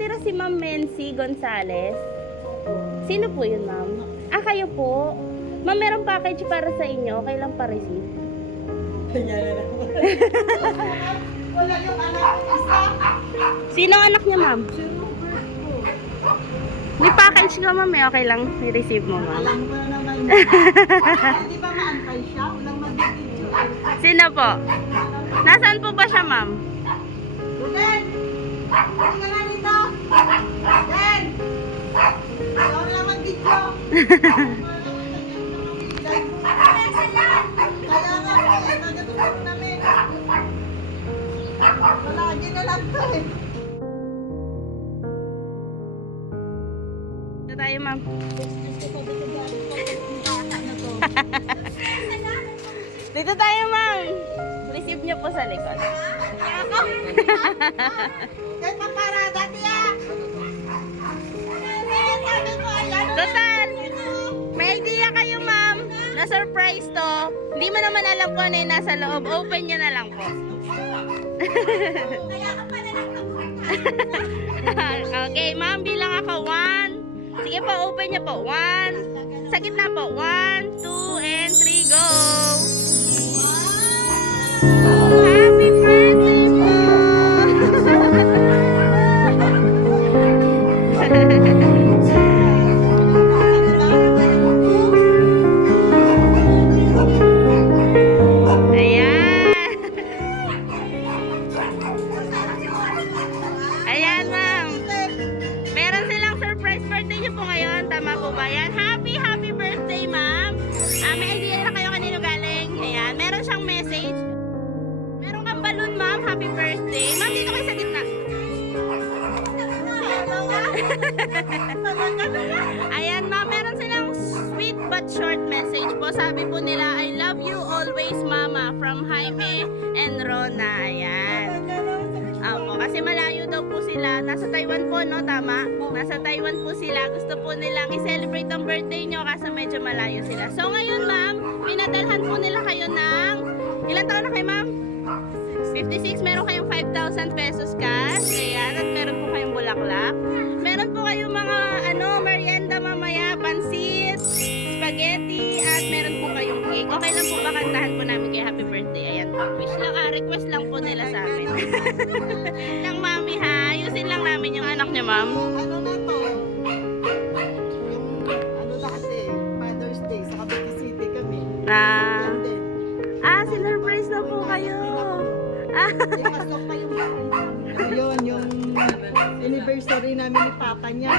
nakatira si Ma'am Mency Gonzales. Sino po yun, ma'am? Ah, kayo po. Ma'am, merong package para sa inyo. Okay lang pa-receive. Wala yung anak isa. Sino ang anak niya, ma'am? Si Robert po. May package ka, ma'am. Okay lang. I-receive mo, ma'am. Alam ko na naman. Hindi ba maantay siya? Walang mag-video. Sino po? Nasaan po ba siya, ma'am? Ruden! Hindi ka na dito! Ruden! Ayaw lang mag-video. Kaya nga, nagatulog namin. Palagi na lang to eh. Dito tayo, ma'am. Dito tayo, ma'am. Receive niyo po sa likod. Kahit paparada niya. Sabi ko, ayan. Total, may idea kayo, ma'am. Na-surprise to. Hindi mo naman alam kung ano yung nasa loob. Open nyo na lang po. Kaya ka pala Okay, ma'am, bilang ako. 1. Sige po, open nyo po. 1. Sa gitna po. 1, 2, and 3, go! Happy birthday po! Ayan! Ayan, ma'am. Meron silang surprise birthday niyo po ngayon. Tama po ba yan? Happy birthday, ma'am. May idea na kayo kanino galing. Ayan, meron siyang message. Meron kang balloon, ma'am. Happy birthday. Ma'am, dito kayo sa gitna. Ayan, ma'am. Meron silang sweet but short message po. Sabi po nila, I love you always, mama. From Jaime and Rona. Ayan. Opo, kasi malayo daw po sila. Nasa Taiwan po, no? Tama? Nasa Taiwan po sila. Gusto po nilang i-celebrate ang birthday nyo kasi medyo malayo sila. So ngayon, ma'am, pinadalhan po nila kayo ng... Ilan taon na kayo, ma'am? 56. Meron kayong 5,000 pesos cash. Ayan. At meron po kayong bulaklak. Meron po kayong mga merienda mamaya, pansit, spaghetti, at meron po kayong cake. Okay lang po ba kantahan po namin kay happy birthday? Ayan po. Wish lang, request lang po nila sa amin. Ng mami ha. Ayusin lang namin yung anak niya, ma'am. Ano na to? Yung ano dati, Mother's Day, sa Cavite City kami. Na, And then, sinurprise na po kayo. Ipasok pa yung yun, yung anniversary namin ni Papa niya.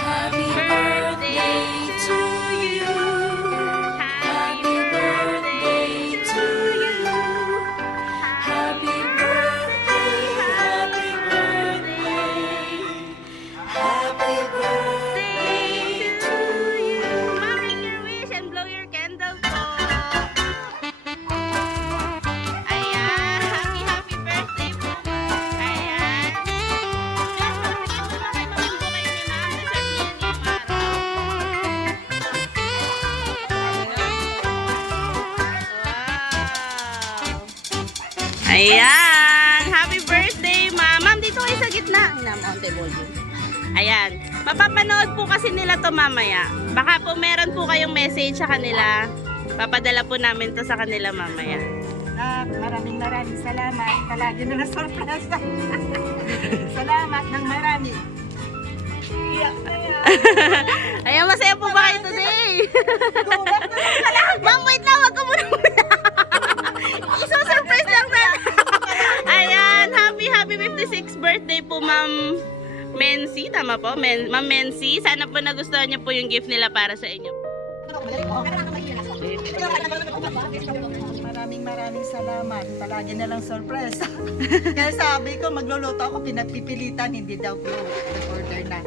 Happy birthday to you. Happy birthday to you. Happy birthday, happy birthday. Happy birthday to you. Ma'am, make your wish and blow your candle po. Ayan, happy birthday po. Ayan. Just malapit po na kayo, mamimbo kayo ni ma'am. Deserve niyo yun ngayong araw. Wow. Ayan, happy birthday, ma'am. Ma'am, dito kayo sa gitna. Hinamonte volume. Ayan. Mapapanood po kasi nila to mamaya. Baka po meron po kayong message sa kanila. Papadala po namin to sa kanila mamaya. Maraming salamat. Palagi na na-surprise. Salamat ng marami. Iyak na yan. Ayan, masaya po ba kayo today? Ma'am, wait lang. Wag ka muna. Iso-surprise lang na. Ayan, happy 56th birthday po, Ma'am Mency. Tama po? Ma'am Mency. Sana po nagustuhan niyo po yung gift nila para sa inyo. Maraming salamat. Palagi na lang surprise. Kaya sabi ko, magluluto ako, pinagpipilitan, hindi daw ko order na.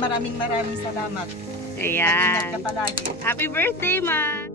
Maraming salamat. Ayan. Ingat ka palagi. Happy birthday, Ma!